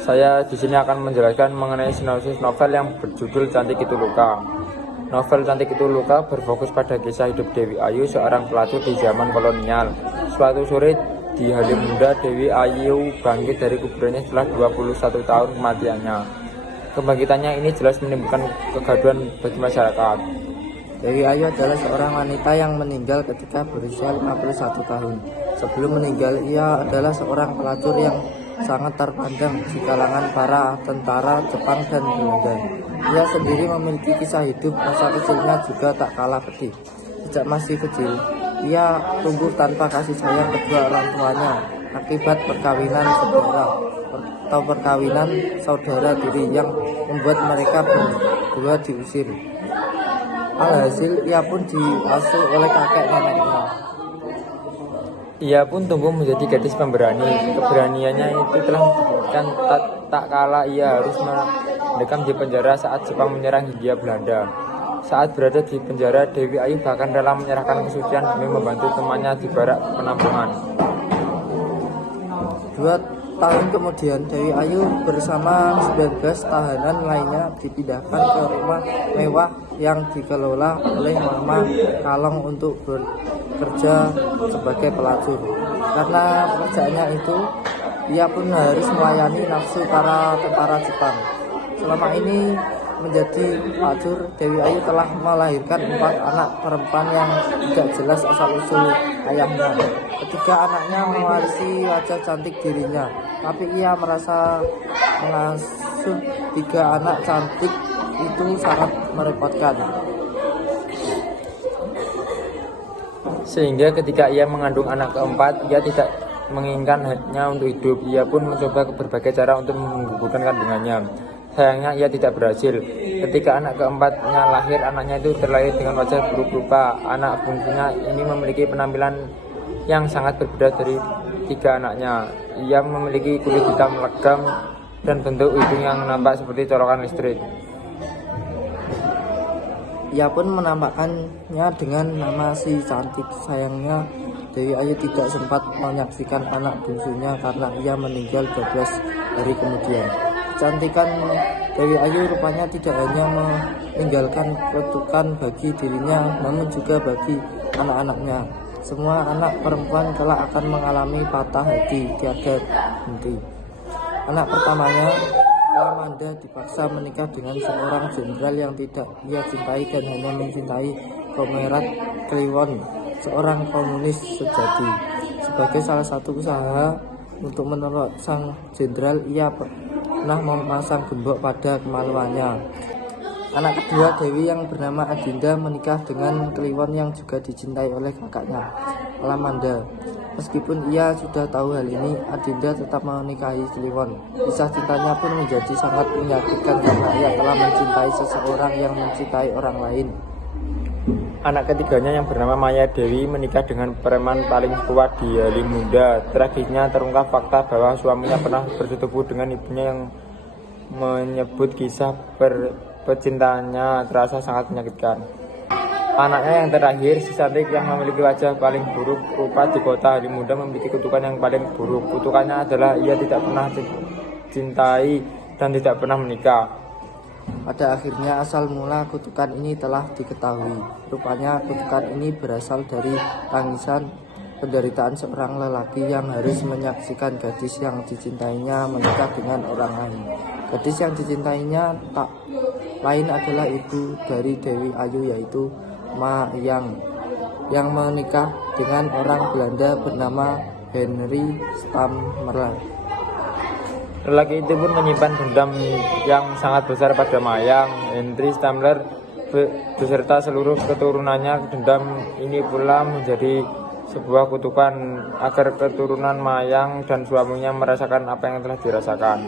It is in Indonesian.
Saya di sini akan menjelaskan mengenai sinopsis novel yang berjudul Cantik Itu Luka. Novel Cantik Itu Luka berfokus pada kisah hidup Dewi Ayu, seorang pelacur di zaman kolonial. Suatu sore di hari muda, Dewi Ayu bangkit dari kuburannya setelah 21 tahun kematiannya. Kebangkitannya ini jelas menimbulkan kegaduhan bagi masyarakat. Dewi Ayu adalah seorang wanita yang meninggal ketika berusia 51 tahun. Sebelum meninggal, ia adalah seorang pelacur yang sangat terpandang di kalangan para tentara Jepang dan Belanda. Ia sendiri memiliki kisah hidup masa kecilnya juga tak kalah pedih. Sejak masih kecil, ia tumbuh tanpa kasih sayang kedua orang tuanya akibat perkawinan saudara tiri yang membuat mereka berdua diusir. Alhasil, ia pun diasuh oleh kakek neneknya. Ia pun tumbuh menjadi gadis pemberani. Keberaniannya itu telah membuktikan tak kala ia harus mendekam di penjara saat Jepang menyerang Hindia Belanda. Saat berada di penjara, Dewi Ayu bahkan rela menyerahkan kesucian demi membantu temannya di barak penampungan. 2 tahun kemudian, Dewi Ayu bersama 19 tahanan lainnya dipindahkan ke rumah mewah yang dikelola oleh Mama Kalong untuk bekerja sebagai pelacur. Karena pekerjaannya itu, ia pun harus melayani nafsu para tentara Jepang. Selama ini menjadi pelacur, Dewi Ayu telah melahirkan 4 anak perempuan yang tidak jelas asal-usul ayahnya. Ketiga anaknya mewarisi wajah cantik dirinya, tapi ia merasa mengasuh 3 anak cantik itu sangat merepotkan. Sehingga ketika ia mengandung anak keempat, ia tidak menginginkannya untuk hidup. Ia pun mencoba berbagai cara untuk menggugurkan kandungannya. Sayangnya ia tidak berhasil. Ketika anak keempatnya lahir, anaknya itu terlahir dengan wajah buruk rupa. Anak bungsunya ini memiliki penampilan yang sangat berbeda dari 3 anaknya. Ia memiliki kulit hitam legam dan bentuk hidung yang nampak seperti colokan listrik. Ia pun menampakkannya dengan nama si cantik. Sayangnya, Dewi Ayu tidak sempat menyaksikan anak bungsunya karena ia meninggal 12 hari kemudian. Kecantikan Dewi Ayu rupanya tidak hanya meninggalkan kutukan bagi dirinya, namun juga bagi anak-anaknya. Semua anak perempuan kelak akan mengalami patah hati tiada henti. Anak pertamanya, Amanda, dipaksa menikah dengan seorang jenderal yang tidak ia cintai dan hanya mencintai Comrade Kliwon, seorang komunis sejati. Sebagai salah satu usaha untuk menolak sang jenderal, ia pernah memasang gembok pada kemaluannya. Anak kedua, Dewi, yang bernama Adinda, menikah dengan Kliwon yang juga dicintai oleh kakaknya, Alamanda. Meskipun ia sudah tahu hal ini, Adinda tetap menikahi Kliwon. Kisah cintanya pun menjadi sangat menyakitkan karena ia telah mencintai seseorang yang mencintai orang lain. Anak ketiganya yang bernama Maya Dewi menikah dengan preman paling tua di Halimunda. Tragisnya terungkap fakta bahwa suaminya pernah bersetubuh dengan ibunya yang menyebut kisah percintaannya terasa sangat menyakitkan. Anaknya yang terakhir, si cantik yang memiliki wajah paling buruk rupa di kota Halimunda, memiliki kutukan yang paling buruk. Kutukannya adalah ia tidak pernah dicintai dan tidak pernah menikah. Pada akhirnya asal mula kutukan ini telah diketahui. Rupanya kutukan ini berasal dari tangisan penderitaan seorang lelaki yang harus menyaksikan gadis yang dicintainya menikah dengan orang lain. Gadis yang dicintainya tak lain adalah ibu dari Dewi Ayu, yaitu Mayang, yang menikah dengan orang Belanda bernama Henry Stammeler. Lelaki itu pun menyimpan dendam yang sangat besar pada Mayang. Henry Stammeler beserta seluruh keturunannya. Dendam ini pula menjadi sebuah kutukan agar keturunan Mayang dan suaminya merasakan apa yang telah dirasakan.